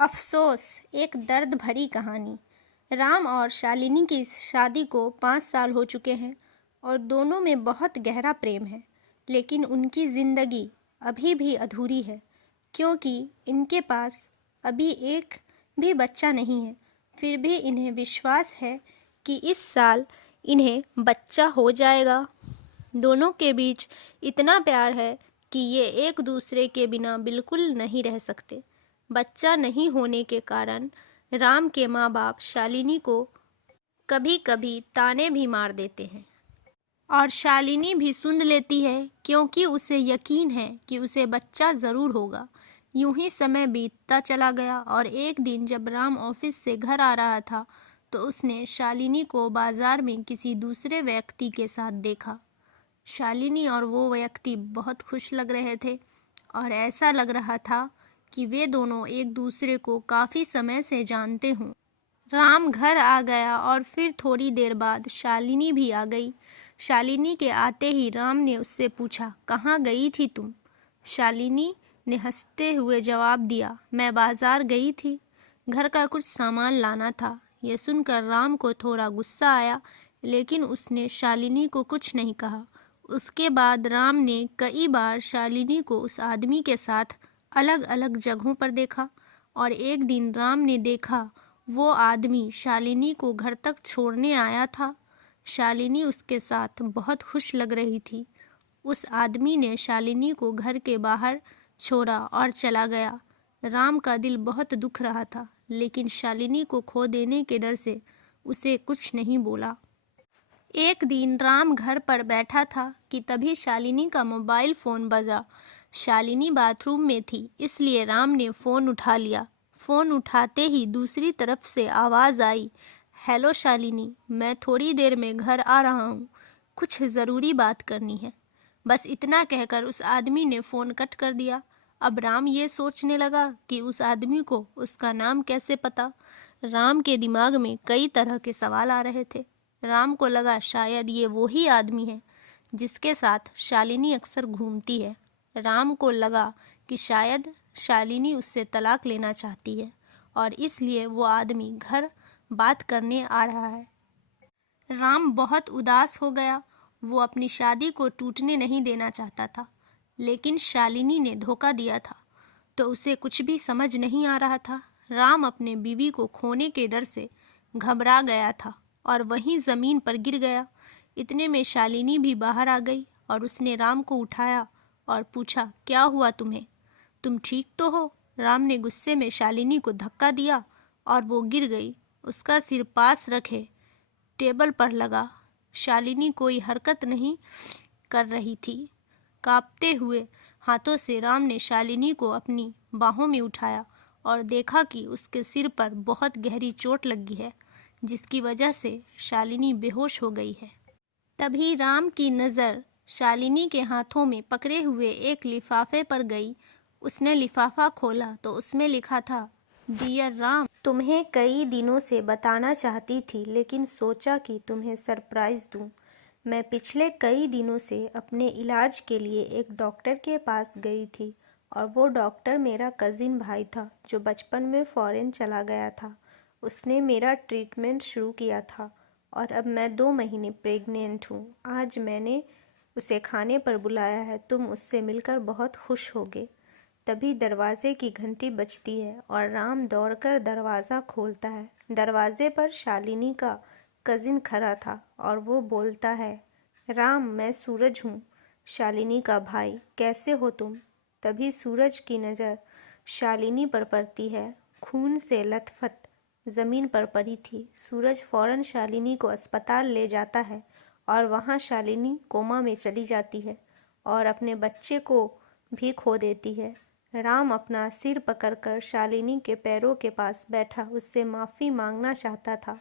अफसोस, एक दर्द भरी कहानी। राम और शालिनी की शादी को 5 साल हो चुके हैं और दोनों में बहुत गहरा प्रेम है। लेकिन उनकी ज़िंदगी अभी भी अधूरी है क्योंकि इनके पास अभी एक भी बच्चा नहीं है। फिर भी इन्हें विश्वास है कि इस साल इन्हें बच्चा हो जाएगा। दोनों के बीच इतना प्यार है कि ये एक दूसरे के बिना बिल्कुल नहीं रह सकते। बच्चा नहीं होने के कारण राम के माँ बाप शालिनी को कभी कभी ताने भी मार देते हैं और शालिनी भी सुन लेती है क्योंकि उसे यकीन है कि उसे बच्चा ज़रूर होगा। यूं ही समय बीतता चला गया और एक दिन जब राम ऑफिस से घर आ रहा था तो उसने शालिनी को बाजार में किसी दूसरे व्यक्ति के साथ देखा। शालिनी और वो व्यक्ति बहुत खुश लग रहे थे और ऐसा लग रहा था कि वे दोनों एक दूसरे को काफ़ी समय से जानते हों। राम घर आ गया और फिर थोड़ी देर बाद शालिनी भी आ गई। शालिनी के आते ही राम ने उससे पूछा, कहाँ गई थी तुम? शालिनी ने हंसते हुए जवाब दिया, मैं बाजार गई थी, घर का कुछ सामान लाना था। यह सुनकर राम को थोड़ा गुस्सा आया, लेकिन उसने शालिनी को कुछ नहीं कहा। उसके बाद राम ने कई बार शालिनी को उस आदमी के साथ अलग अलग जगहों पर देखा और एक दिन राम ने देखा वो आदमी शालिनी को घर तक छोड़ने आया था। शालिनी उसके साथ बहुत खुश लग रही थी। उस आदमी ने शालिनी को घर के बाहर छोड़ा और चला गया। राम का दिल बहुत दुख रहा था, लेकिन शालिनी को खो देने के डर से उसे कुछ नहीं बोला। एक दिन राम घर पर बैठा था कि तभी शालिनी का मोबाइल फ़ोन बजा। शालिनी बाथरूम में थी, इसलिए राम ने फ़ोन उठा लिया। फ़ोन उठाते ही दूसरी तरफ से आवाज़ आई, हेलो शालिनी, मैं थोड़ी देर में घर आ रहा हूँ, कुछ ज़रूरी बात करनी है। बस इतना कहकर उस आदमी ने फ़ोन कट कर दिया। अब राम ये सोचने लगा कि उस आदमी को उसका नाम कैसे पता। राम के दिमाग में कई तरह के सवाल आ रहे थे। राम को लगा शायद ये वही आदमी है जिसके साथ शालिनी अक्सर घूमती है। राम को लगा कि शायद शालिनी उससे तलाक लेना चाहती है और इसलिए वो आदमी घर बात करने आ रहा है। राम बहुत उदास हो गया। वो अपनी शादी को टूटने नहीं देना चाहता था, लेकिन शालिनी ने धोखा दिया था तो उसे कुछ भी समझ नहीं आ रहा था। राम अपने बीवी को खोने के डर से घबरा गया था और वहीं ज़मीन पर गिर गया। इतने में शालिनी भी बाहर आ गई और उसने राम को उठाया और पूछा, क्या हुआ तुम्हें? तुम ठीक तो हो? राम ने गुस्से में शालिनी को धक्का दिया और वो गिर गई। उसका सिर पास रखे टेबल पर लगा। शालिनी कोई हरकत नहीं कर रही थी। कांपते हुए हाथों से राम ने शालिनी को अपनी बाहों में उठाया और देखा कि उसके सिर पर बहुत गहरी चोट लगी है, जिसकी वजह से शालिनी बेहोश हो गई है। तभी राम की नज़र शालिनी के हाथों में पकड़े हुए एक लिफाफे पर गई। उसने लिफाफा खोला तो उसमें लिखा था, डियर राम, तुम्हें कई दिनों से बताना चाहती थी लेकिन सोचा कि तुम्हें सरप्राइज़ दूं। मैं पिछले कई दिनों से अपने इलाज के लिए एक डॉक्टर के पास गई थी और वो डॉक्टर मेरा कज़िन भाई था जो बचपन में फ़ॉरेन चला गया था। उसने मेरा ट्रीटमेंट शुरू किया था और अब मैं 2 महीने प्रेग्नेंट हूँ। आज मैंने उसे खाने पर बुलाया है, तुम उससे मिलकर बहुत खुश होगे। तभी दरवाजे की घंटी बजती है और राम दौड़कर दरवाज़ा खोलता है। दरवाजे पर शालिनी का कज़िन खड़ा था और वो बोलता है, राम, मैं सूरज हूँ, शालिनी का भाई, कैसे हो तुम? तभी सूरज की नज़र शालिनी पर पड़ती है। खून से लथपथ ज़मीन पर पड़ी थी। सूरज फौरन शालिनी को अस्पताल ले जाता है और वहाँ शालिनी कोमा में चली जाती है और अपने बच्चे को भी खो देती है। राम अपना सिर पकड़कर शालिनी के पैरों के पास बैठा उससे माफ़ी मांगना चाहता था,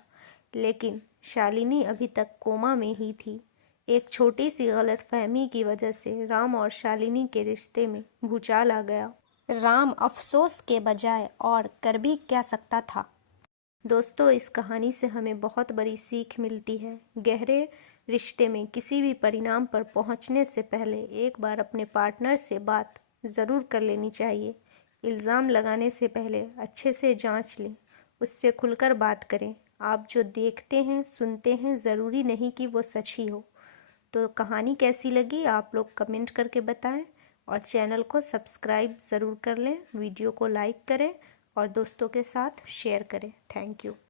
लेकिन शालिनी अभी तक कोमा में ही थी। एक छोटी सी गलतफहमी की वजह से राम और शालिनी के रिश्ते में भूचाल आ गया। राम अफसोस के बजाय और कर भी क्या सकता था। दोस्तों, इस कहानी से हमें बहुत बड़ी सीख मिलती है। गहरे रिश्ते में किसी भी परिणाम पर पहुंचने से पहले एक बार अपने पार्टनर से बात ज़रूर कर लेनी चाहिए, इल्ज़ाम लगाने से पहले अच्छे से जांच लें, उससे खुलकर बात करें। आप जो देखते हैं, सुनते हैं, ज़रूरी नहीं कि वो सच ही हो। तो कहानी कैसी लगी आप लोग कमेंट करके बताएं और चैनल को सब्सक्राइब ज़रूर कर लें, वीडियो को लाइक करें और दोस्तों के साथ शेयर करें। Thank you.